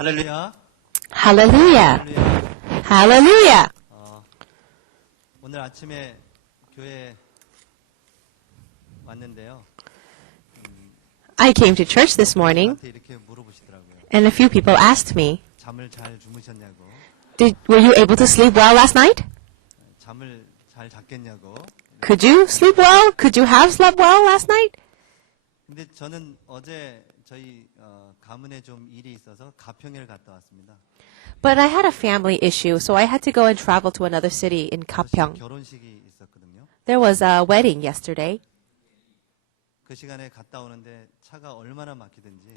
할렐루야. Hallelujah. 할렐루야. Hallelujah. 오늘 아침에 교회에 왔는데요. I came to church this morning, 저한테 이렇게 물어보시더라고요. and a few people asked me, 잠을 잘 주무셨냐고, were you able to sleep well last night? 잠을 잘 잤겠냐고. Could you sleep well? Could you have slept well last night? 근데 저는 어제 저희 가문에 좀 일이 있어서 가평을 갔다 왔습니다. But I had a family issue, so I had to go and travel to another city in Gapyeong. 결혼식이 있었거든요. There was a wedding yesterday, 그 시간에 갔다 오는데 차가 얼마나 막히든지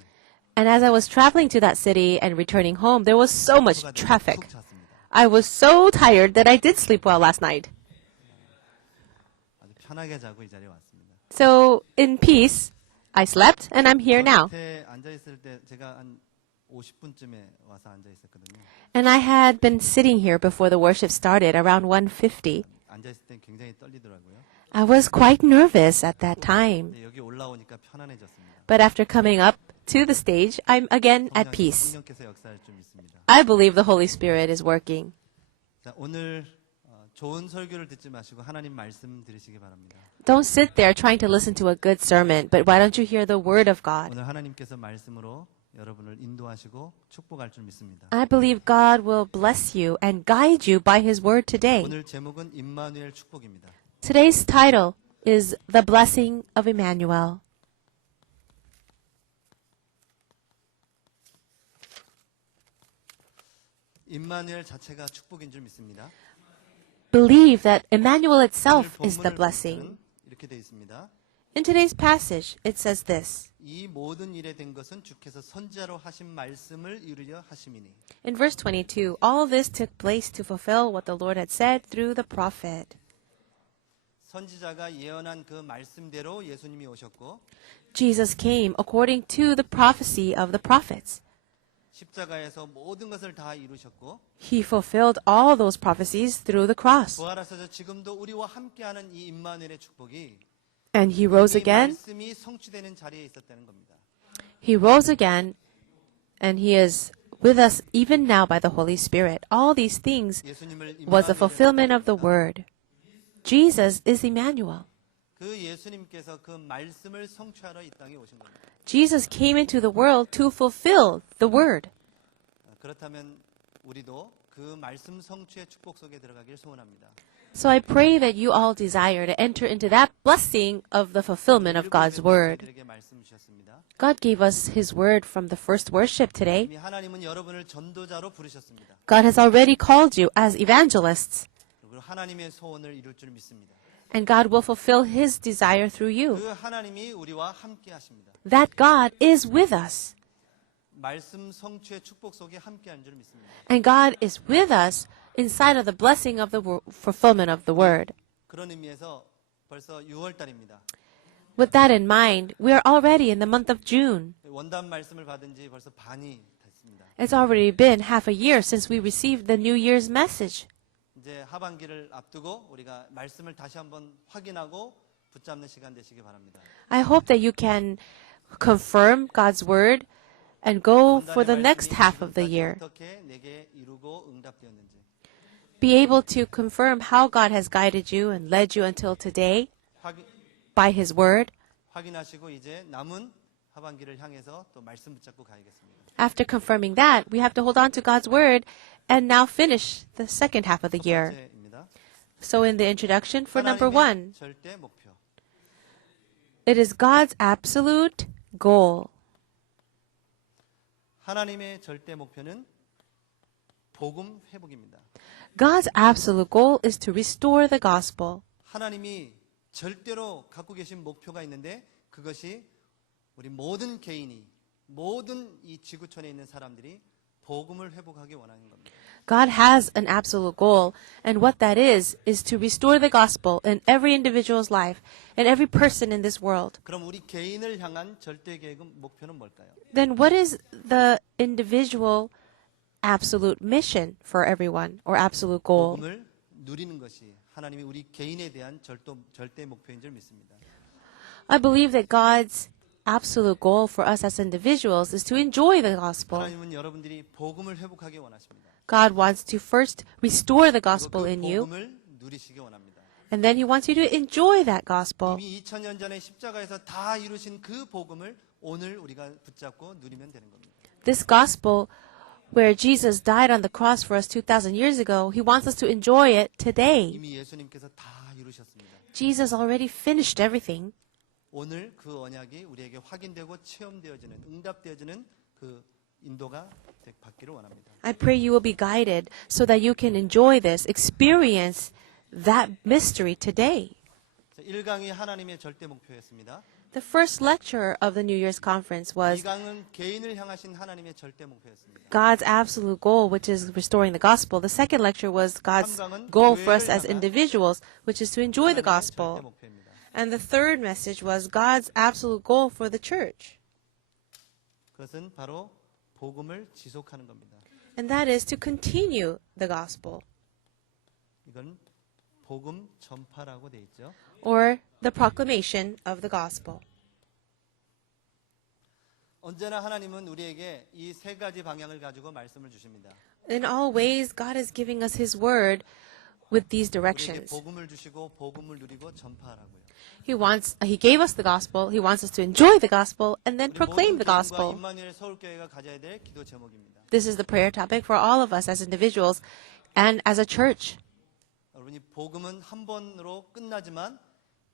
and as I was traveling to that city and returning home, there was so much 푹 traffic. 잤습니다. I was so tired that I did sleep well last night. 아주 편하게 자고 이 자리에 왔습니다. So, in peace, I slept, and I'm here now. 밑에 앉아 있을 때 제가 한 50분쯤에 와서 앉아 있었거든요. And I had been sitting here before the worship started, around 1:50. 앉아 있을 때 굉장히 떨리더라고요. I was quite nervous at that time. 근데 여기 올라오니까 편안해졌습니다. But after coming up to the stage, I'm again at peace. 성령께서 역사할 좀 있습니다. I believe the Holy Spirit is working. 자, 오늘 좋은 설교를 듣지 마시고 하나님 말씀 들으시기 바랍니다. Don't sit there trying to listen to a good sermon, but why don't you hear the word of God? 오늘 하나님께서 말씀으로 여러분을 인도하시고 축복할 줄 믿습니다. I believe God will bless you and guide you by His word today. 오늘 제목은 임마누엘 축복입니다. Today's title is The Blessing of Emmanuel. 임마누엘 자체가 축복인 줄 믿습니다. Believe that Emmanuel 오늘 itself is the 본문을 blessing. 보면 이렇게 되어 있습니다. In today's passage, it says this. 이 모든 일에 된 것은 주께서 선지자로 하신 말씀을 이루려 하심이니. In verse 22, all this took place to fulfill what the Lord had said through the prophet. 선지자가 예언한 그 말씀대로 예수님이 오셨고 Jesus came according to the prophecy of the prophets. 십자가에서 모든 것을 다 이루셨고 He fulfilled all those prophecies through the cross. 부활하셔서 지금도 우리와 함께하는 이 임마누엘의 축복이 And he rose 이 again. 말씀이 성취되는 자리에 있었다는 겁니다. He rose again, and he is with us even now by the Holy Spirit. All these things 예수님을 was the 임마누엘이라고 fulfillment of the 합니다. word. Jesus is Emmanuel. 그 예수님께서 그 말씀을 성취하러 이 땅에 오신 겁니다. Jesus came into the world to fulfill the word. 그렇다면 우리도 그 말씀 성취의 축복 속에 들어가길 소원합니다. So I pray that you all desire to enter into that blessing of the fulfillment of God's word. 저희들에게 말씀 주셨습니다. God gave us His word from the first worship today. 이미 하나님은 여러분을 전도자로 부르셨습니다. God has already called you as evangelists, 그리고 하나님의 소원을 이룰 줄 믿습니다. and God will fulfill His desire through you. 그 하나님이 우리와 함께 하십니다. That God is with us, 말씀 성취의 축복 속에 함께 한 줄 믿습니다. and God is with us inside of the blessing of the fulfillment of the word. 그런 의미에서 벌써 6월 달입니다. With that in mind, we are already in the month of June. 원단 말씀을 받은 지 벌써 반이 됐습니다. It's already been half a year since we received the New Year's message. 이제 하반기를 앞두고 우리가 말씀을 다시 한번 확인하고 붙잡는 시간 되시기 바랍니다. I hope that you can confirm God's word and go for the next half of the year. 어떻게 내게 이루고 응답되었는지. Be able to confirm how God has guided you and led you until today by His word. 확인하시고 이제 남은 하반기를 향해서 또 말씀 붙잡고 가야겠습니다. After confirming that, we have to hold on to God's word and now finish the second half of the year. 번째입니다. So in the introduction for number 하나님의 1, 절대 목표. it is God's absolute goal. 하나님의 절대 목표는 복음 회복입니다. God's absolute goal is to restore the gospel. 하나님이 절대로 갖고 계신 목표가 있는데 그것이 우리 모든 개인이 모든 이 지구촌에 있는 사람들이 복음을 회복하기 원하는 겁니다. God has an absolute goal, and what that is to restore the gospel in every individual's life and every person in this world. 그럼 우리 개인을 향한 절대 계획은 목표는 뭘까요? Then what is the individual absolute mission for everyone or absolute goal? 복음을 누리는 것이 하나님이 우리 개인에 대한 절대 목표인 줄 믿습니다. I believe that God's absolute goal for us as individuals is to enjoy the gospel. 하나님은 여러분들이 복음을 회복하기 원하십니다. God wants to first restore the 그리고 gospel 그 in you, 복음을 누리시기 원합니다. and then He wants you to enjoy that gospel. 이미 2000년 전에 십자가에서 다 이루신 그 복음을 오늘 우리가 붙잡고 누리면 되는 겁니다. This gospel, where Jesus died on the cross for us 2,000 years ago, He wants us to enjoy it today. 이미 예수님께서 다 이루셨습니다. Jesus already finished everything. 오늘 그 언약이 우리에게 확인되고 체험되어지는, 응답되어지는 그 인도가 받기를 원합니다. I pray you will be guided so that you can enjoy this, experience that mystery today. 1강이 하나님의 절대 목표였습니다. The first lecture of the New Year's conference was 2강은 개인을 향하신 하나님의 절대 목표였습니다. God's absolute goal, which is restoring the gospel. The second lecture was God's goal for us as individuals, which is to enjoy the 하나님의 절대 gospel. 목표입니다. And the third message was God's absolute goal for the church. 그것은 바로 복음을 지속하는 겁니다. And that is to continue the gospel, 이건 복음 전파라고 돼 있죠. or the proclamation of the gospel. 언제나 하나님은 우리에게 이 세 가지 방향을 가지고 말씀을 주십니다. In all ways, God is giving us His word with these 우리에게 directions. 복음을 주시고 복음을 누리고 전파하라고요. He gave us the gospel, He wants us to enjoy the gospel, and then 우리 proclaim 모든 the 교인과 gospel. 임마누엘 서울교회가 가져야 될 기도 제목입니다. This is the prayer topic for all of us as individuals and as a church. 여러분이 복음은 한 번으로 끝나지만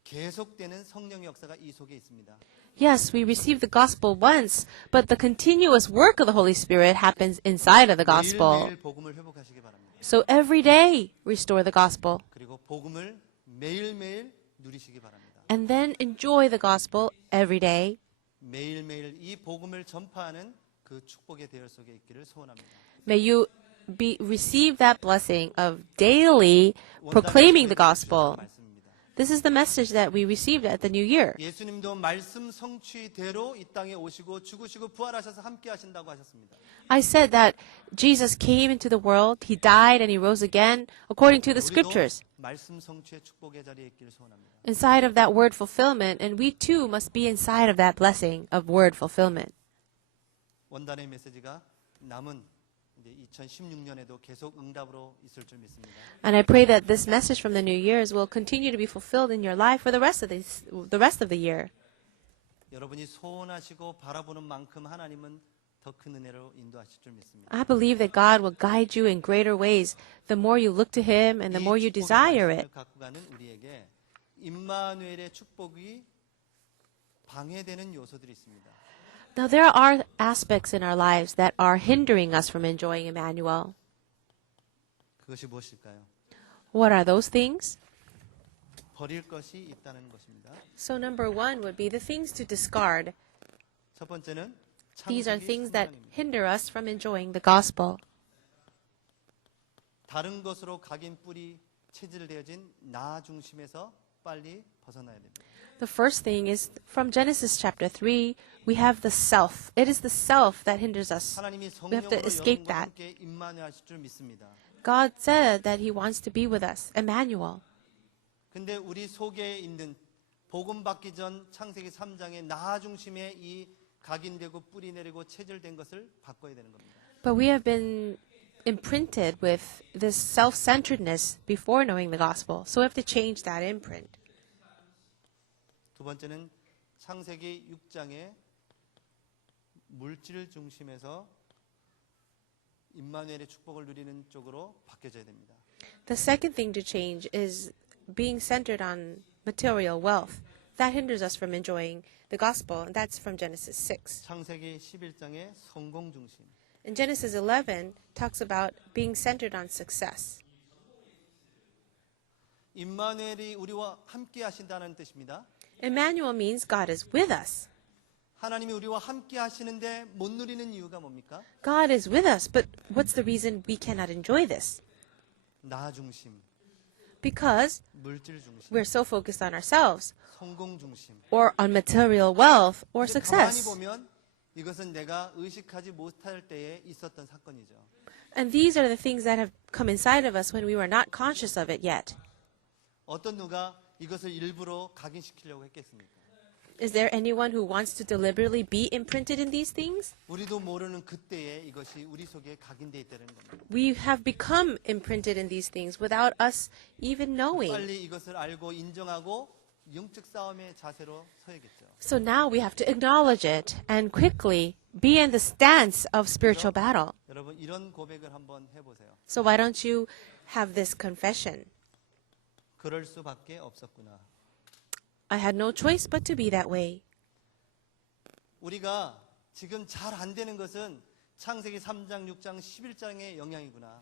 계속되는 성령의 역사가 이 속에 있습니다. Yes, we receive the gospel once, but the continuous work of the Holy Spirit happens inside of the gospel. 매일매일 복음을 회복하시기 바랍니다. So every day, restore the gospel. 그리고 복음을 매일매일 누리시기 바랍니다. And then enjoy the gospel every day. 매일매일 이 복음을 전파하는 그 축복의 대열 속에 있기를 소원합니다. May you receive that blessing of daily proclaiming the gospel. This is the message that we received at the New Year. 예수님도 말씀 성취대로 이 땅에 오시고 죽으시고 부활하셔서 함께 하신다고 하셨습니다. I said that Jesus came into the world, He died and He rose again according to the scriptures. 우리도 말씀 성취의 축복의 자리에 있기를 소원합니다. Inside of that word fulfillment, and we too must be inside of that blessing of word fulfillment. 원단의 메시지가 남은 이제 2016년에도 계속 응답으로 있을 줄 믿습니다. And I pray that this message from the New Year's will continue to be fulfilled in your life for the rest of the year. 여러분이 소원하시고 바라보는 만큼 하나님은 더 큰 은혜로 인도하실 줄 믿습니다. I believe that God will guide you in greater ways the more you look to Him and the more you 이 축복의 desire 말씀을 it. 갖고 가는 우리에게 임마누엘의 축복이 방해되는 요소들이 있습니다. Now, there are aspects in our lives that are hindering us from enjoying Emmanuel. 그것이 무엇일까요? What are those things? 버릴 것이 있다는 것입니다. So, number one would be the things to discard. 첫 번째는 These are 창세기 things that 3장입니다. hinder us from enjoying the gospel. 다른 것으로 각인 뿌리 체질되어진 나 중심에서 빨리 벗어나야 됩니다. The first thing is from Genesis chapter 3, we have the self. It is the self that hinders us. 하나님이 We have to 성령으로 escape 여러분과 that. 함께 임마누하실 줄 믿습니다. God said that He wants to be with us, Emmanuel. 근데 우리 속에 있는 복음 받기 전 창세기 3장의 나 중심의 이 각인되고 뿌리 내리고 체질된 것을 바꿔야 되는 겁니다. But we have been imprinted with this self-centeredness before knowing the gospel. So we have to change that imprint. 두 번째는 창세기 6장의 물질 중심에서 임마누엘의 축복을 누리는 쪽으로 바뀌어져야 됩니다. The second thing to change is being centered on material wealth. That hinders us from enjoying the gospel, and that's from Genesis 6. 창세기 11장의 성공 중심. And Genesis 11 talks about being centered on success. 임마누엘이 우리와 함께 하신다는 뜻입니다. Emmanuel means God is with us. 하나님이 우리와 함께 하시는데 못 누리는 이유가 뭡니까? God is with us, but what's the reason we cannot enjoy this? 나 중심, Because 물질 중심, we're so focused on ourselves, 성공 중심. or on material wealth, or 근데 가만히 success. 보면 이것은 내가 의식하지 못할 때에 있었던 사건이죠. And these are the things that have come inside of us when we were not conscious of it yet. 어떤 누가 이것을 일부러 각인시키려고 했겠습니까? Is there anyone who wants to deliberately be imprinted in these things? 우리도 모르는 그때에 이것이 우리 속에 각인되어 있다는 겁니다. We have become imprinted in these things without us even knowing. 빨리 이것을 알고 인정하고 영적 싸움의 자세로 서야겠죠. So now we have to acknowledge it and quickly be in the stance of spiritual battle. 여러분 이런 고백을 한번 해보세요. So why don't you have this confession? 그럴 수밖에 없었구나. I had no choice but to be that way. 우리가 지금 잘 안 되는 것은 창세기 3장, 6장, 11장의 영향이구나.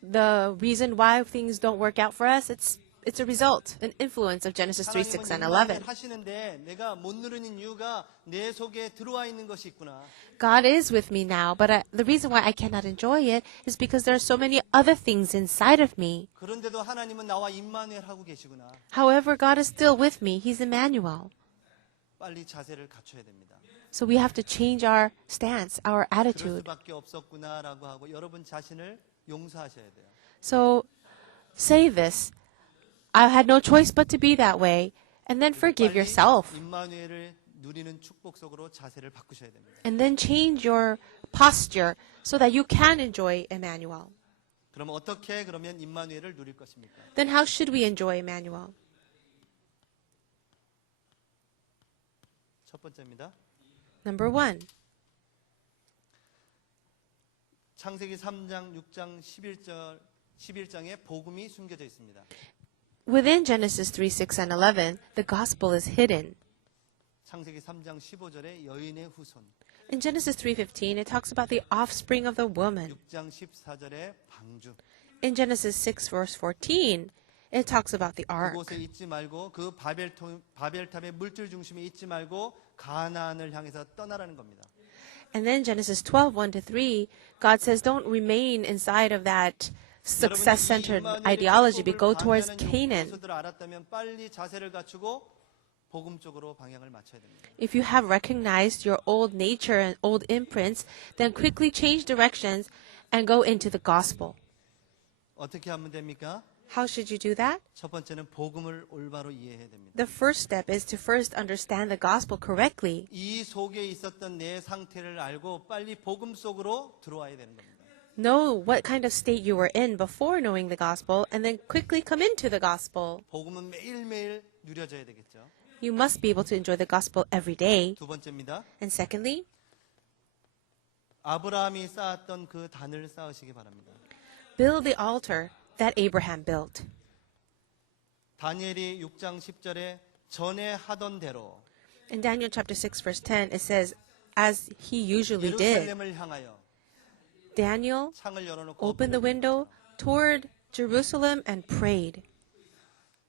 The reason why things don't work out for us, it's a result, an influence of Genesis 3, 6, and 11. 하시는데 내가 못 누리는 이유가 내 속에 들어와 있는 것이 있구나. God is with me now, but the reason why I cannot enjoy it is because there are so many other things inside of me. 그런데도 하나님은 나와 임마누엘 하고 계시구나. However, God is still with me. He's Emmanuel. 빨리 자세를 갖춰야 됩니다. So we have to change our stance, our 그럴 attitude. 수밖에 없었구나라고 하고 여러분 자신을 용서하셔야 돼요. So say this. I had no choice but to be that way. And then forgive 빨리 yourself. 임마누엘을 누리는 축복 속으로 자세를 바꾸셔야 됩니다. And then change your posture so that you can enjoy Emmanuel. 그럼 어떻게 그러면 임마누엘을 누릴 것입니까? Then how should we enjoy Emmanuel? 첫 번째입니다. Number 1. 창세기 3장, 6장, 11장에 복음이 숨겨져 있습니다. Within Genesis 3, 6, and 11, the gospel is hidden. 창세기 3장 15절에 여인의 후손, In Genesis 3:15, it talks about the offspring of the woman. 6장 14절에 방주. In Genesis 6, verse 14, it talks about the ark. 그곳에 잊지 말고 그 바벨탑의 물질 중심에 잊지 말고 가나안을 향해서 떠나라는 겁니다. And then Genesis 12, 1 to 3, God says, don't remain inside of that success-centered ideology, but go towards Canaan. 것을 알았다면 빨리 자세를 갖추고 복음 쪽으로 방향을 맞춰야 됩니다. If you have recognized your old nature and old imprints, then quickly change directions and go into the gospel. 어떻게 하면 됩니까? How should you do that? 첫 번째는 복음을 올바로 이해해야 됩니다. The first step is to first understand the gospel correctly. 이 속에 있었던 내 상태를 알고 빨리 복음 속으로 들어와야 되는 겁니다. Know what kind of state you were in before knowing the gospel, and then quickly come into the gospel. 복음은 매일매일 누려져야 되겠죠. You must be able to enjoy the gospel every day. 두 번째입니다. And secondly, 아브라함이 쌓았던 그 단을 쌓으시기 바랍니다. build the altar that Abraham built. 다니엘이 6장 10절에 전에 하던 대로 In Daniel chapter 6, verse 10, it says, as he usually did, 예루살렘을 향하여 Daniel 창을 열어놓고 opened the window toward Jerusalem and prayed.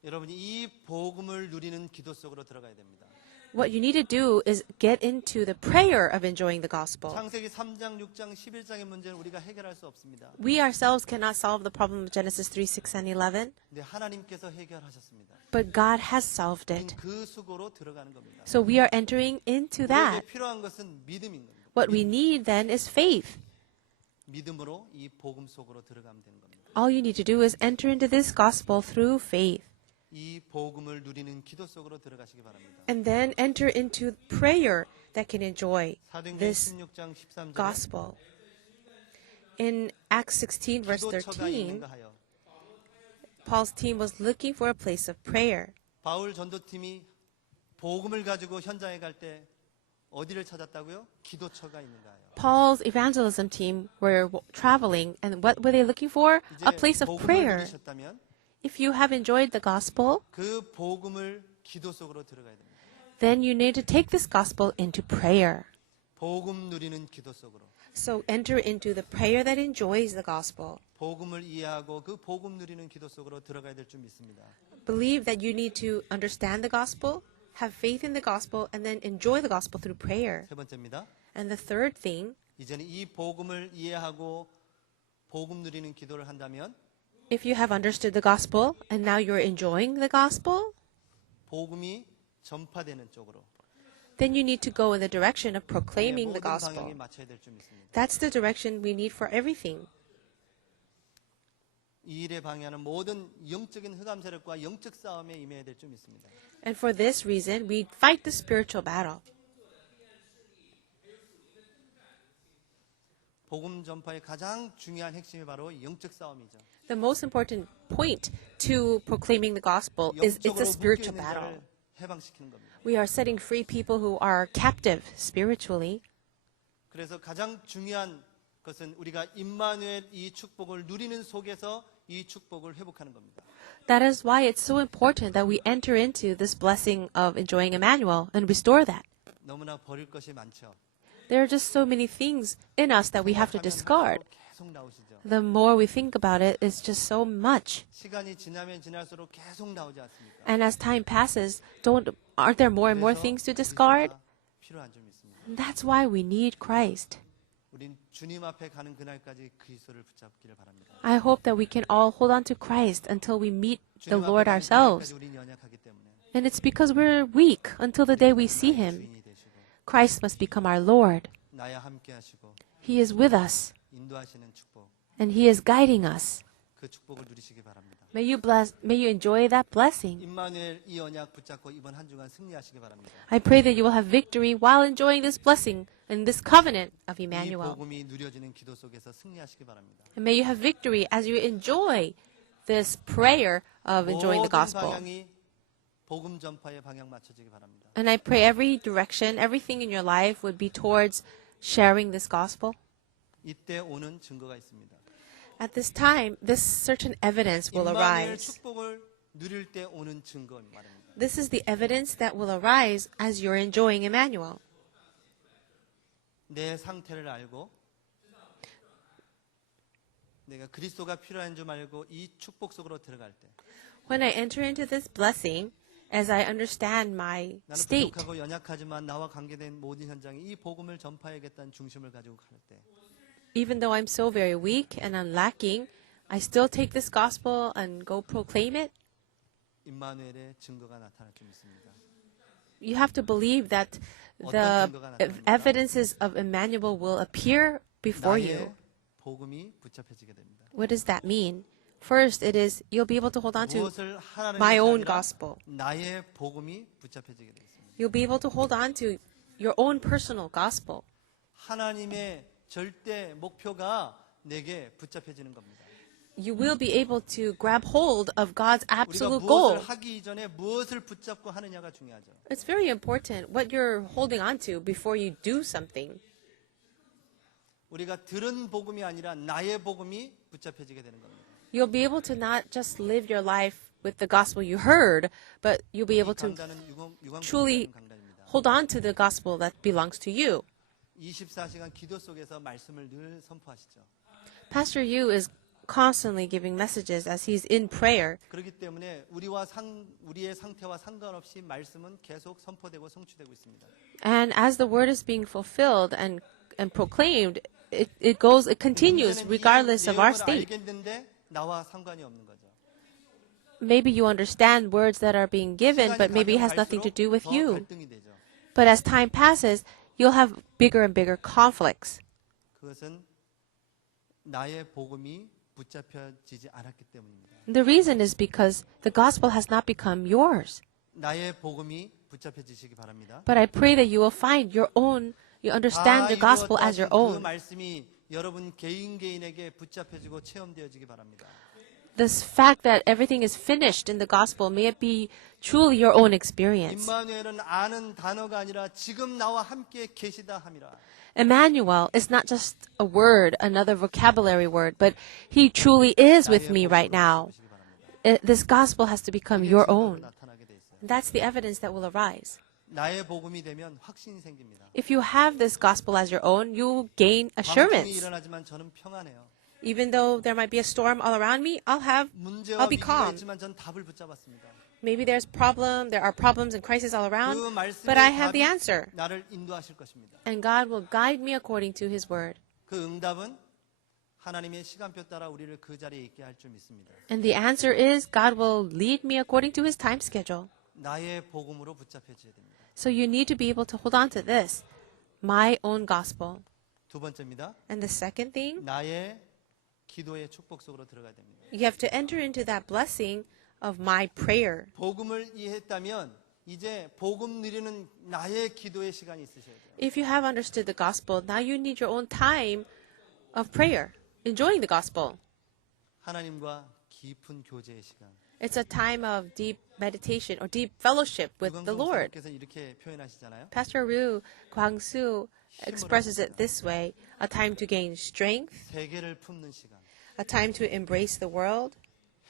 여러분이 이 복음을 누리는 기도 속으로 들어가야 됩니다. What you need to do is get into the prayer of enjoying the gospel. 창세기 3장, 6장, 11장의 문제는 우리가 해결할 수 없습니다. We ourselves cannot solve the problem of Genesis 3, 6, and 11, 근데 하나님께서 해결하셨습니다. but God has solved it. 그 속으로 들어가는 겁니다. So we are entering into that. 우리에게 필요한 것은 믿음인 겁니다. What we need then is faith. 믿음으로 이 복음 속으로 들어가면 되는 겁니다. All you need to do is enter into this gospel through faith. 이 복음을 누리는 기도 속으로 들어가시기 바랍니다. And then enter into prayer that can enjoy 사도행전 this 16장 13절에 gospel. In Acts 16, verse 기도처가 13, 있는가 하여 Paul's team was looking for a place of prayer. 바울 전도팀이 복음을 가지고 현장에 갈 때 어디를 찾았다고요? 기도처가 있는가 하여. Paul's evangelism team were traveling, and what were they looking for? A place of 복음을 prayer. 누리셨다면 If you have enjoyed the gospel, 그 복음을 기도 속으로 들어가야 됩니다. then you need to take this gospel into prayer. 복음 누리는 기도 속으로. So enter into the prayer that enjoys the gospel. 복음을 이해하고 그 복음 누리는 기도 속으로 들어가야 될 줄 믿습니다. Believe that you need to understand the gospel, have faith in the gospel, and then enjoy the gospel through prayer. 세 번째입니다. And the third thing, 이제는 이 복음을 이해하고 복음 누리는 기도를 한다면 if you have understood the gospel and now you're enjoying the gospel, 복음이 전파되는 쪽으로 then you need to go in the direction of proclaiming the 모든 gospel. 방향이 맞춰야 될 줄 믿습니다. That's the direction we need for everything. 이 일에 방해하는 모든 영적인 흑암 세력과 영적 싸움에 임해야 될 줄 믿습니다. And for this reason, we fight the spiritual battle. 복음 전파의 가장 중요한 핵심이 바로 영적 싸움이죠. The most important point to proclaiming the gospel is it's a 영적으로 묶여 spiritual 있는 battle. 자를 해방시키는 겁니다. We are setting free people who are captive spiritually. 그래서 가장 중요한 것은 우리가 임마누엘 이 축복을 누리는 속에서 이 축복을 회복하는 겁니다. That is why it's so important that we enter into this blessing of enjoying Emmanuel and restore that. 너무나 버릴 것이 많죠. There are just so many things in us that we have to discard. 계속 나오시죠. The more we think about it, it's just so much. 시간이 지나면 지날수록 계속 나오지 않습니까? And as time passes, aren't there more and more things to discard? 필요한 줄 믿습니다. That's why we need Christ. 우린 주님 앞에 가는 그날까지 그리스도를 붙잡기를 바랍니다. I hope that we can all hold on to Christ until we meet the 주님 앞에 Lord 가는 ourselves. 그날까지 우린 연약하기 때문에 And it's because we're weak until the day we see Him. 주인이 되시고 Christ must become our Lord. 나와 함께 하시고 He is with us, 인도하시는 축복, and He is guiding us. 그 축복을 누리시기 바랍니다. May you enjoy that blessing. 임마누엘 이 언약 붙잡고 이번 한 주간 승리하시기 바랍니다. I pray that you will have victory while enjoying this blessing and this covenant of 이 Emmanuel. 복음이 누려지는 기도 속에서 승리하시기 바랍니다. And may you have victory as you enjoy this prayer of enjoying the 모든 gospel. 방향이 복음 전파의 방향 맞춰지기 바랍니다. And I pray every direction, everything in your life would be towards sharing this gospel. 이때 오는 증거가 있습니다. At this time, this certain evidence will 임마누엘 arise. 축복을 누릴 때 오는 증거 말입니다. This is the evidence that will arise as you're enjoying Emmanuel. 내 상태를 알고 내가 그리스도가 필요한 줄 알고 이 축복 속으로 들어갈 때 When I enter into this blessing, as I understand my 나는 state, 부족하고 연약하지만 나와 관계된 모든 현장에 이 복음을 전파해야겠다는 중심을 가지고 갈 때 even though I'm so very weak and I'm lacking, I still take this gospel and go proclaim it. 임마누엘의 증거가 나타날 줄 믿습니다. You have to believe that the evidences of Emmanuel will appear before 나의 you. 복음이 붙잡혀지게 됩니다. What does that mean? First, it is you'll be able to hold on to 무엇을 하라는 my 것이 own 아니라 gospel. 나의 복음이 붙잡혀지게 되겠습니다. You'll be able to hold on to your own personal gospel. 하나님의 절대 목표가 내게 붙잡혀지는 겁니다. You will be able to grab hold of God's 우리가 absolute 무엇을 goal. 하기 이전에 무엇을 붙잡고 하느냐가 중요하죠. It's very important what you're holding on to before you do something. 우리가 들은 복음이 아니라 나의 복음이 붙잡혀지게 되는 겁니다. You'll be able to not just live your life with the gospel you heard, but you'll be able 이 to 강단은 truly 강단입니다. hold on to the gospel that belongs to you. 24시간 기도 속에서 말씀을 늘 선포하시죠. Pastor Yu is constantly giving messages as he's in prayer. 그렇기 때문에 우리의 상태와 상관없이 말씀은 계속 선포되고 성취되고 있습니다. And as the word is being fulfilled and proclaimed, it continues 문제는 regardless 이 of our 내용을 state. 알겠는데 나와 상관이 없는 거죠. Maybe you understand words that are being given, but maybe it has nothing to do with 더 you. 갈등이 되죠. But as time passes, you'll have bigger and bigger conflicts. 그것은 나의 복음이 붙잡혀지지 않았기 때문입니다. The reason is because the gospel has not become yours. 나의 복음이 붙잡혀지시기 바랍니다. But I pray that you will find your own, you understand the gospel as your 그 own. 말씀이 여러분 개인에게 붙잡혀지고 체험되어지기 바랍니다. This fact that everything is finished in the gospel, may it be truly your own experience. 임마누엘은 아는 단어가 아니라 지금 나와 함께 계시다 함이라. Emmanuel is not just a word, another vocabulary word, but he truly is with me right now. This gospel has to become your own. 나타나게 돼 있어요. That's the evidence that will arise. 나의 복음이 되면 확신이 생깁니다. If you have this gospel as your own, you gain 방송이 assurance. 일어나지만 저는 평안해요. Even though there might be a storm all around me, 문제와 I'll be 위기가 calm. 있지만 전 답을 붙잡았습니다. Maybe there are problems and crises all around, 그 but I 말씀의 have the 답이 answer. 나를 인도하실 것입니다. And God will guide me according to His word. 그 응답은 하나님의 시간표 따라 우리를 그 자리에 있게 할 줄 믿습니다. And the answer is God will lead me according to His time schedule. 나의 복음으로 붙잡혀져야 됩니다. So you need to be able to hold on to this, my own gospel. 두 번째입니다. And the second thing, 나의 기도의 축복 속으로 들어가야 됩니다. You have to enter into that blessing of my prayer. 복음을 이해했다면 이제 복음 누리는 나의 기도의 시간이 있으셔야 돼요. If you have understood the gospel, now you need your own time of prayer, enjoying the gospel. 하나님과 깊은 교제의 시간. It's a time of deep meditation or deep fellowship with the Lord. 께서 이렇게 표현하시잖아요. Pastor Ryu Kwang-soo expresses it this way: a time to gain strength, 세계를 품는 시간, a time to embrace the world,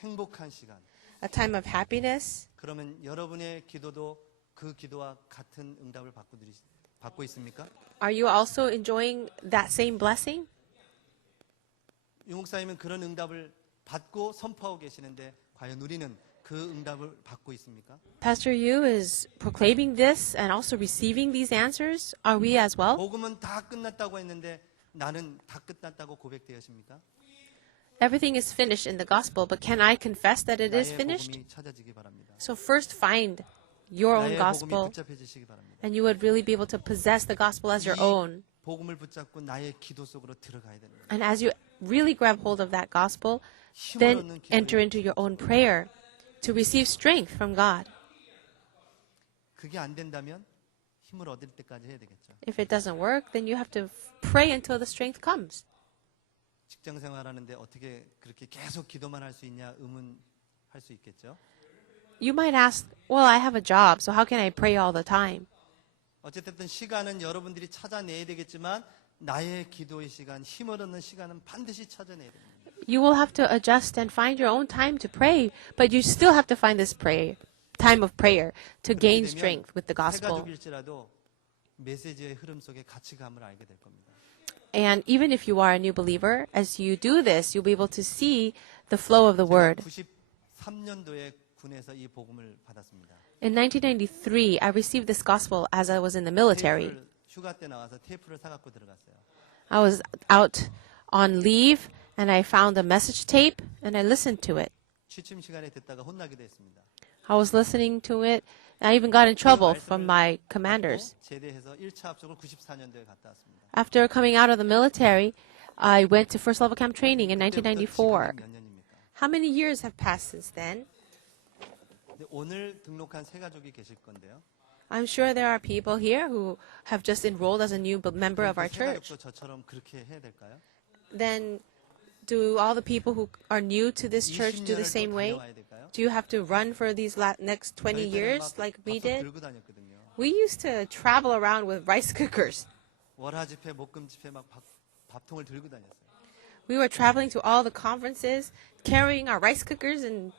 행복한 시간. a time of happiness. 그러면 여러분의 기도도 그 기도와 같은 응답을 받고 있습니까? Are you also enjoying that same blessing? 유목사님은 그런 응답을 받고 선포하고 계시는데 과연 우리는 그 응답을 받고 있습니까? Pastor Yu is proclaiming this and also receiving these answers. Are we as well? 복음은 다 끝났다고 했는데 나는 다 끝났다고 고백되었습니까? Everything is finished in the gospel, but can I confess that it is 나의 finished? 복음이 찾아지기 바랍니다. So first find your own 나의 복음이 gospel, 붙잡혀지시기 바랍니다. and you would really be able to possess the gospel as your own. 복음을 붙잡고 나의 기도 속으로 들어가야 됩니다. And as you really grab hold of that gospel, then enter into your own prayer to receive strength from God. 그게 안 된다면 힘을 얻을 때까지 해야 되겠죠. If it doesn't work, then you have to pray until the strength comes. 직장 생활하는데 어떻게 그렇게 계속 기도만 할 수 있냐 의문할 수 있겠죠. You might ask, well, I have a job, so how can I pray all the time? 어쨌든 시간은 여러분들이 찾아내야 되겠지만 나의 기도의 시간, 힘을 얻는 시간은 반드시 찾아내야 됩니다. You will have to adjust and find your own time to pray, but you still have to find this time of prayer to gain strength with the 새 gospel. 가족일지라도 메시지의 흐름 속에 가치감을 알게 될 겁니다. And even if you are a new believer, as you do this, you'll be able to see the flow of the word. 93년도에 군에서 이 복음을 받았습니다. In 1993, I received this gospel as I was in the military. 휴가 때 나와서 테이프를 사갖고 들어갔어요. I was out on leave and I found a message tape and I listened to it. 취침 시간에 듣다가 혼나기도 했습니다. I was listening to it and I even got in trouble from my commanders. 제대해서 1차 합숙을 94년도에 갔다 왔습니다. After coming out of the military, I went to first level camp training in 1994. 몇 년입니까? How many years have passed since then? 근데 오늘 등록한 새 가족이 계실 건데요. I'm sure there are people here who have just enrolled as a new member of our 새 church. 가족도 저처럼 그렇게 해야 될까요? Then do all the people who are new to this church do the 20년을 same 또 way? 달려와야 될까요? Do you have to run for these next 20 years like we 밥솥 did? 들고 다녔거든요. We used to travel around with rice cookers. 월화 집회, 목금 집회 막 밥통을 들고 다녔어요. We were traveling to all the conferences, carrying our rice cookers and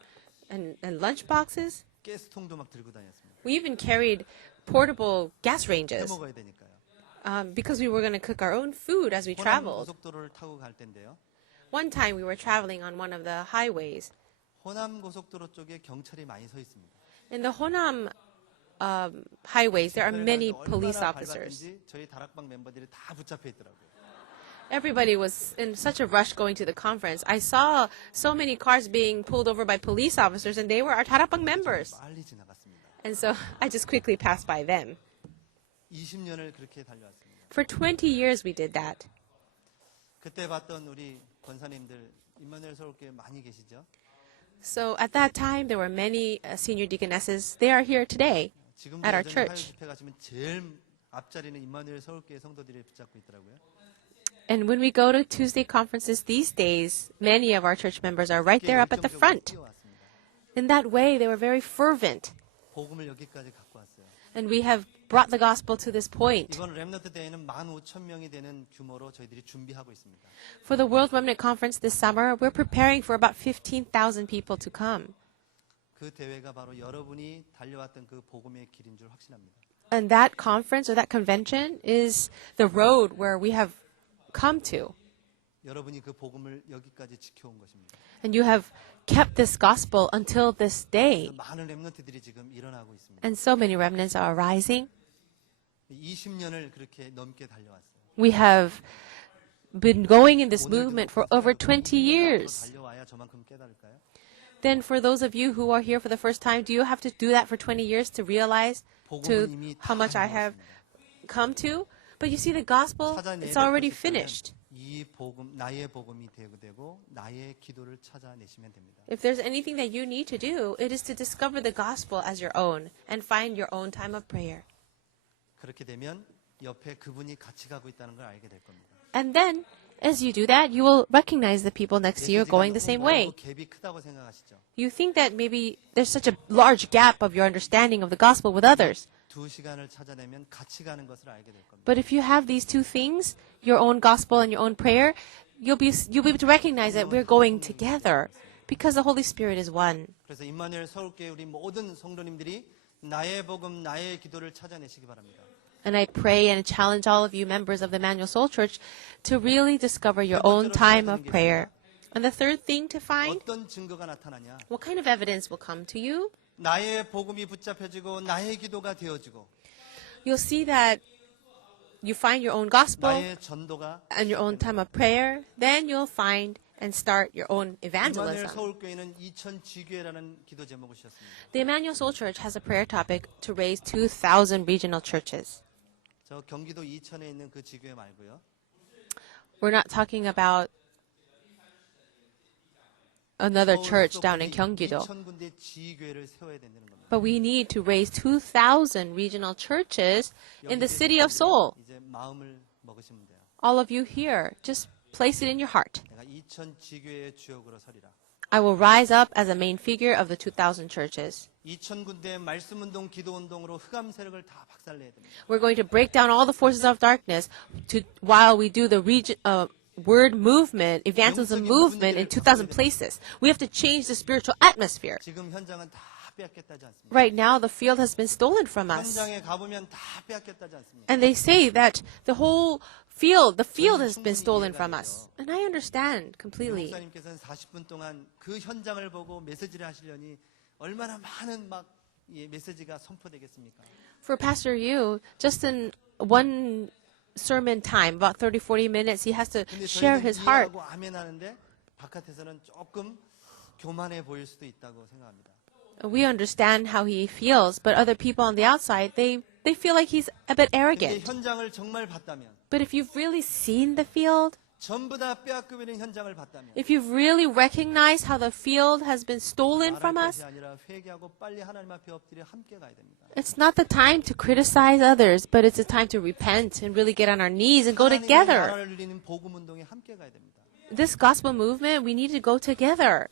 lunch boxes. 가스통도 막 들고 다녔습니다. We even carried portable gas 해 ranges 먹어야 되니까요. because we were going to cook our own food as we 호남 traveled. 고속도로를 타고 갈 텐데요. One time we were traveling on one of the highways. 호남 고속도로 쪽에 경찰이 많이 서 있습니다. In the Honam highways, there are many 얼마나 police officers. 밟았든지 저희 다락방 멤버들이 다 붙잡혀 있더라고요. Everybody was in such a rush going to the conference. I saw so many cars being pulled over by police officers, and they were our Tarapang members. 빨리 지나갔습니다. And so I just quickly passed by them. 20년을 그렇게 달려왔습니다. For 20 years we did that. 그때 봤던 우리 권사님들 임마누엘 서울교회 많이 계시죠? So at that time, there were many senior deaconesses. They are here today 지금도 at our 여전히 화요 church. 집회 가시면 제일 앞자리는 임마누엘 서울교회 성도들이 붙잡고 있더라고요. And when we go to Tuesday conferences these days, many of our church members are right there up at the front. 뛰어왔습니다. In that way, they were very fervent. 복음을 여기까지 갖고 왔어요. And we have brought the gospel to this point. 이번 렘넌트 대회는 15,000명이 되는 규모로 저희들이 준비하고 있습니다. For the World Remnant Conference this summer, we're preparing for about 15,000 people to come. 그 대회가 바로 여러분이 달려왔던 그 복음의 길인 줄 확신합니다. And that conference or that convention is the road where we have come to. 여러분이 그 복음을 여기까지 지켜온 것입니다. And you have kept this gospel until this day. 많은 렘넌트들이 지금 일어나고 있습니다. And so many remnants are arising. 20년을 그렇게 넘게 달려왔어요. We have been going in this movement for over 20 years. 달려와야 저만큼 깨달을까요? Then for those of you who are here for the first time, do you have to do that for 20 years to realize to 복음은 이미 how much I have come to? But you see, the gospel, 찾아내야 it's 될 already 것이 있다면 finished. 이 우리 복음, 나의 복음이 되고 나의 기도를 찾아내시면 됩니다. If there's anything that you need to do, it is to discover the gospel as your own and find your own time of prayer. 그렇게 되면 옆에 그분이 같이 가고 있다는 걸 알게 될 겁니다. And then, as you do that, you will recognize the people next to you going the same way. 갭이 크다고 생각하시죠? You think that maybe there's such a large gap of your understanding of the gospel with others. 두 시간을 찾아내면 같이 가는 것을 알게 될 겁니다. But if you have these two things, your own gospel and your own prayer, you'll be able to recognize that we're going together because the Holy Spirit is one. 그래서 임마누엘 서울교회 우리 모든 성도님들이 나의 복음, 나의 기도를 찾아내시기 바랍니다. And I pray and challenge all of you members of the Emmanuel Soul Church to really discover your own time of prayer. And the third thing to find, 어떤 증거가 나타나냐? what kind of evidence will come to you? 나의 복음이 붙잡혀지고 나의 기도가 되어지고 You'll see that you find your own gospel 나의 전도가 and your own time of prayer. Then you'll find and start your own 임마누엘 evangelism. 서울교회는 2000지교회라는 기도 제목을 주셨습니다. The Emmanuel Soul Church has a prayer topic to raise 2,000 regional churches. 저 경기도 이천에 있는 그 지교회 말고요. We're not talking about another church down in Gyeonggi-do. 2000군데 지교회를 세워야 된다는 겁니다. But we need to raise 2,000 regional churches in the city of Seoul. 이제 마음을 먹으시면 돼요. All of you here, just place it in your heart. 내가 2000 지교회의 주역으로 서리라. I will rise up as a main figure of the 2,000 churches. 2000군데 말씀운동, 기도운동으로 흑암 세력을 다 박살내야 됩니다. We're going to break down all the forces of darkness while we do the word movement, evangelism movement in 2,000 places. We have to change the spiritual atmosphere. 지금 현장은 다 빼앗겼다지 않습니까? Right now, the field has been stolen from us. 현장에 가보면 다 빼앗겼다지 않습니까? And they say that the field has been stolen from us. And I understand completely. 목사님께서는 40분 동안 그 현장을 보고 메시지를 하시려니 얼마나 많은 메시지가 선포되겠습니까? For Pastor Yu, just in one sermon time, about 30-40 minutes, he has to 근데 share 저희는 his heart. 이해하고 아멘하는데 바깥에서는 조금 교만해 보일 수도 있다고 생각합니다. We understand how he feels, but other people on the outside, they feel like he's a bit 근데 arrogant. 현장을 정말 봤다면 But if you've really seen the field, 전부 다 빼앗기고 있는 현장을 봤다면 if you've really recognized how the field has been stolen 말할 from 것이 us, 아니라 회개하고 빨리 하나님 앞에 엎드려 함께 가야 됩니다. it's not the time to criticize others, but it's the time to repent and really get on our knees and go 하나님의 together. 나라를 누리는 복음 운동에 함께 가야 됩니다. This gospel movement, we need to go together.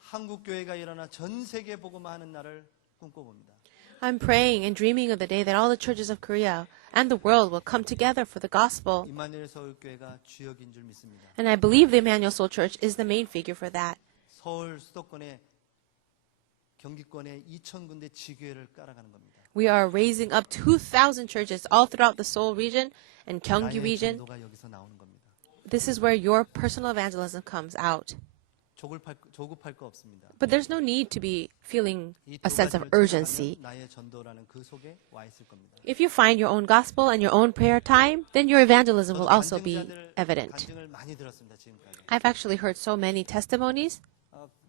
한국 교회가 일어나 전 세계 복음화하는 날을 꿈꿔봅니다. I'm praying and dreaming of the day that all the churches of Korea and the world will come together for the gospel. 임마누엘 서울교회가 주역인 줄 믿습니다. And I believe the Emmanuel Soul Church is the main figure for that. 서울 수도권에 경기권에 2000군데 지교회를 깔아가는 겁니다. We are raising up 2,000 churches all throughout the Seoul region and Gyeonggi 나의 region. 전도가 여기서 나오는 겁니다. This is where your personal evangelism comes out. 조급할 거 없습니다. But there's no need to be feeling 이 a sense of urgency. 나의 전도라는 그 속에 와 있을 겁니다. If you find your own gospel and your own prayer time, then your evangelism will 저도 also be evident. 간증을 많이 들었습니다. 지금까지. I've actually heard so many testimonies.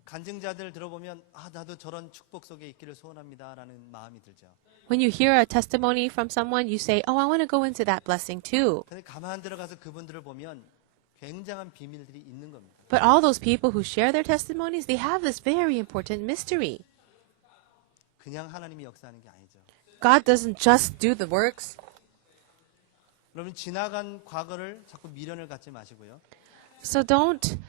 간증자들 들어보면 나도 저런 축복 속에 있기를 소원합니다라는 마음이 들죠. When you hear a testimony from someone, you say, "Oh, I want to go into that blessing too." 근데 가만 들어가서 그분들을 보면 굉장한 비밀들이 있는 겁니다. But all those people who share their testimonies, they have this very important mystery. 그냥 하나님이 역사하는 게 아니죠. God doesn't just do the works. 여러분 지나간 과거를 자꾸 미련을 갖지 마시고요. So don't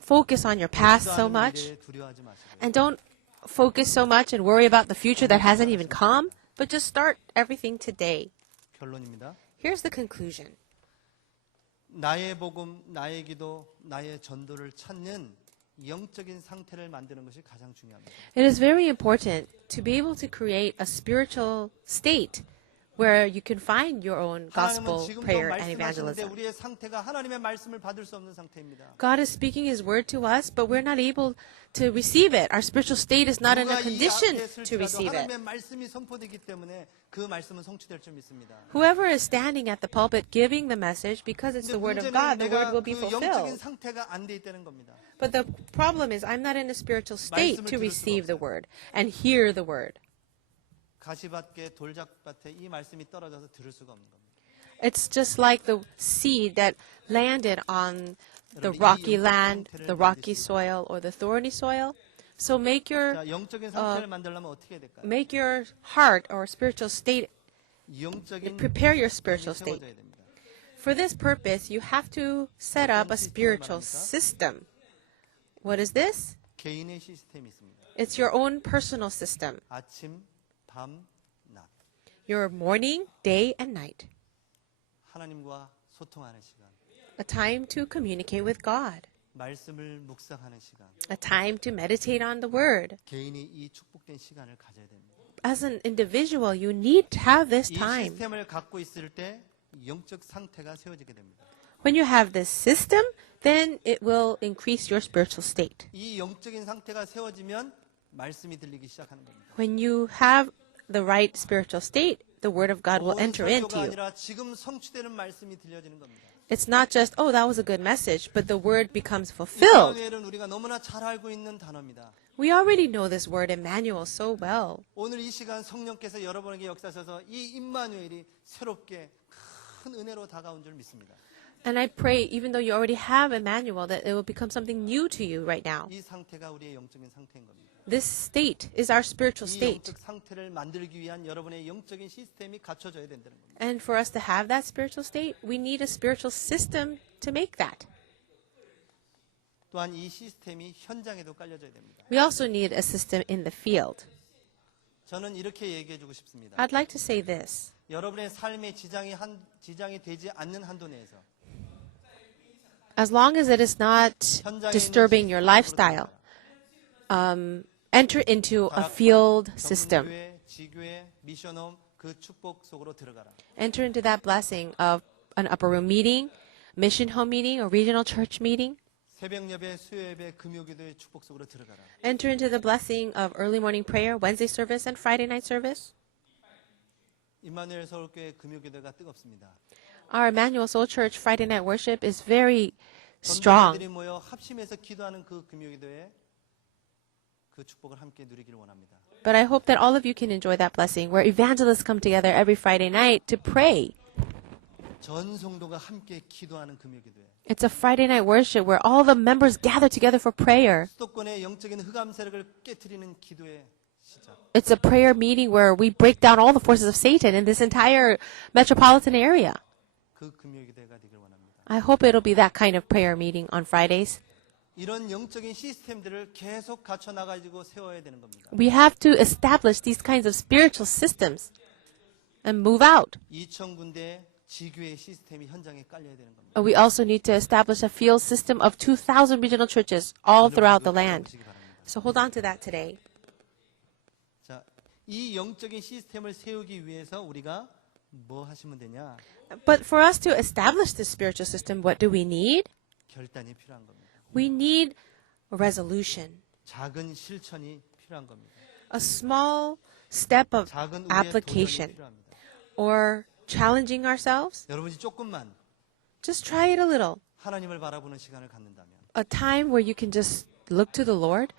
focus on your past so much, 미래에 두려워하지 마시고요. and don't focus so much and worry about the future that hasn't even come, but just start everything today. 결론입니다. Here's the conclusion. 나의 복음, 나의 기도, 나의 전도를 찾는 영적인 상태를 만드는 것이 가장 중요합니다. It is very important to be able to create a spiritual state where you can find your own 하나님은 gospel, 지금도 prayer, and 말씀하시는데 evangelism. 우리의 상태가 하나님의 말씀을 받을 수 없는 상태입니다. God is speaking His word to us, but we're not able to receive it. Our spiritual state is not in a 누가 이 condition 앞에 to 설치라도 receive it. 하나님의 말씀이 선포되기 때문에 그 말씀은 성취될 줄 믿습니다. Whoever is standing at the pulpit giving the message, because it's the word of God, the word will be 그 영적인 fulfilled. 상태가 안 돼 있다는 겁니다. But the problem is I'm not in a spiritual state to receive the word and hear the word. 가시밭에 돌작밭에 이 말씀이 떨어져서 들을 수가 없는 겁니다. It's just like the seed that landed on the 여러분, 이 rocky 영적 land, 상태를 the rocky 만들 수 soil, or the thorny soil. So make your 자, 영적인 상태를 만들려면 어떻게 해야 될까요? make your heart or spiritual state, 영적인 prepare your 시스템이 spiritual state. 세워져야 됩니다. For this purpose, you have to set up a spiritual system. What is this? 개인의 시스템이 있습니다. It's your own personal system. 아침, 밤, 낮. Your morning, day, and night. 하나님과 소통하는 시간. A time to communicate with God. 말씀을 묵상하는 시간. A time to meditate on the Word. 개인이 이 축복된 시간을 가져야 됩니다. As an individual, you need to have this 이 time. 시스템을 갖고 있을 때 영적 상태가 세워지게 됩니다. When you have this system, then it will increase your spiritual state. 이 영적인 상태가 세워지면 말씀이 들리기 시작하는 겁니다. When you have the right spiritual state, the Word of God will 온 enter into 설교가 you. 아니라 지금 성취되는 말씀이 들려지는 겁니다. It's not just, oh, that was a good message, but the Word becomes fulfilled. 이마누엘은 우리가 너무나 잘 알고 있는 단어입니다. We already know this word Emmanuel so well. 오늘 이 시간 성령께서 여러분에게 역사하셔서 이 임마누엘이 새롭게 큰 은혜로 다가온 줄 믿습니다. And I pray, even though you already have Emmanuel, that it will become something new to you right now. 이 상태가 우리의 영적인 상태인 겁니다. This state is our spiritual 이 state. 영적 상태를 만들기 위한 여러분의 영적인 시스템이 갖춰져야 된다는 겁니다. And for us to have that spiritual state, we need a spiritual system to make that. 또한 이 시스템이 현장에도 깔려져야 됩니다. We also need a system in the field. 저는 이렇게 얘기해 주고 싶습니다. I'd like to say this. 여러분의 삶에 지장이 되지 않는 한도 내에서 As long as it is not 현장에 disturbing your lifestyle, enter into a field system. 교회, 지교회, 미션홈 그 축복 속으로 들어가라. Enter into that blessing of an upper room meeting, mission home meeting, or regional church meeting. 새벽 예배, 수요 예배, 금요기도의 축복 속으로 들어가라. Enter into the blessing of early morning prayer, Wednesday service, and Friday night service. 임마누엘 서울교회 금요기도가 뜨겁습니다. Our Emmanuel Soul Church Friday night worship is very strong. 전도자들이 모여 합심해서 기도하는 그 금요기도에 그 축복을 함께 누리기를 원합니다. But I hope that all of you can enjoy that blessing where evangelists come together every Friday night to pray. 전 성도가 함께 기도하는 금요기도에 It's a Friday night worship where all the members gather together for prayer. 수도권의 영적인 흑암 세력을 깨트리는 기도의 시작. It's a prayer meeting where we break down all the forces of Satan in this entire metropolitan area. 그 금요기도가 되길 원합니다. I hope it'll be that kind of prayer meeting on Fridays. 이런 영적인 시스템들을 계속 갖춰 나가지고 세워야 되는 겁니다. We have to establish these kinds of spiritual systems and move out. 2,000군데 지교의 시스템이 현장에 깔려야 되는 겁니다. We also need to establish a field system of 2,000 regional churches all throughout the land. 보시기 바랍니다. So hold on to that today. 자, 이 영적인 시스템을 세우기 위해서 우리가 뭐 하시면 되냐? But for us to establish this spiritual system, what do we need? 결단이 필요한 겁니다. We need resolution, 작은 실천이 필요한 겁니다. a small step of 작은 우리의 도전이 application, 필요합니다. or challenging ourselves. 여러분이 조금만 Just try it a little. 하나님을 바라보는 시간을 갖는다면 A time where you can just look to the Lord.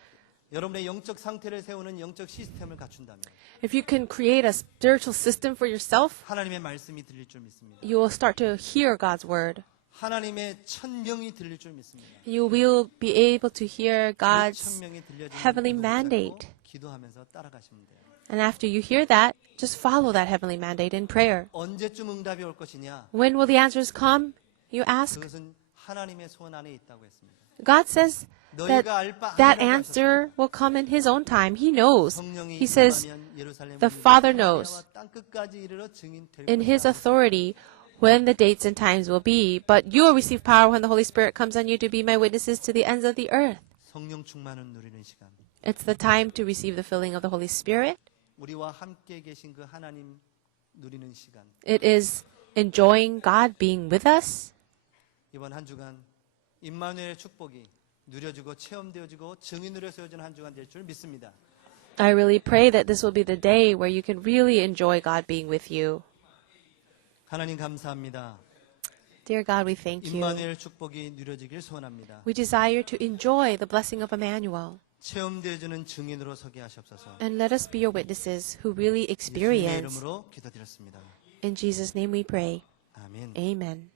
여러분의 영적 상태를 세우는 영적 시스템을 갖춘다면 If you can create a spiritual system for yourself, 하나님의 말씀이 들릴 줄 믿습니다. you will start to hear God's word. 하나님의 천명이 들릴 줄 믿습니다. You will be able to hear 그 God's 천명이 들려지는 heavenly 그 mandate. 붙잡고 기도하면서 따라가시면 돼요. And after you hear that, just follow that heavenly mandate in prayer. 언제쯤 응답이 올 것이냐? When will the answers come? You ask. 그것은 하나님의 손 안에 있다고 했습니다. God says that 너희가 알 바 that 아니라고 answer will come in His own time. He knows. 성령이 He says 임하면 예루살렘은 the Father knows 사마리아와 땅 끝까지 이르러 증인될 in His 것이다. authority when the dates and times will be, but you will receive power when the Holy Spirit comes on you to be my witnesses to the ends of the earth. 성령 충만을 누리는 시간. It's the time to receive the filling of the Holy Spirit. 우리와 함께 계신 그 하나님 누리는 시간. It is enjoying God being with us. 이번 한 주간 임마누엘의 축복이 누려지고 체험되어지고 증인으로 세워지는 한 주간 될 줄 믿습니다. I really pray that this will be the day where you can really enjoy God being with you. 하나님 감사합니다. Dear God, we thank you. 임마누엘 축복이 누려지길 소원합니다. We desire to enjoy the blessing of Emmanuel. 체험되어지는 증인으로 서게 하시옵소서. And let us be your witnesses who really 예수님의 experience. 이름으로 기도드렸습니다. In Jesus' name we pray. 아멘. Amen.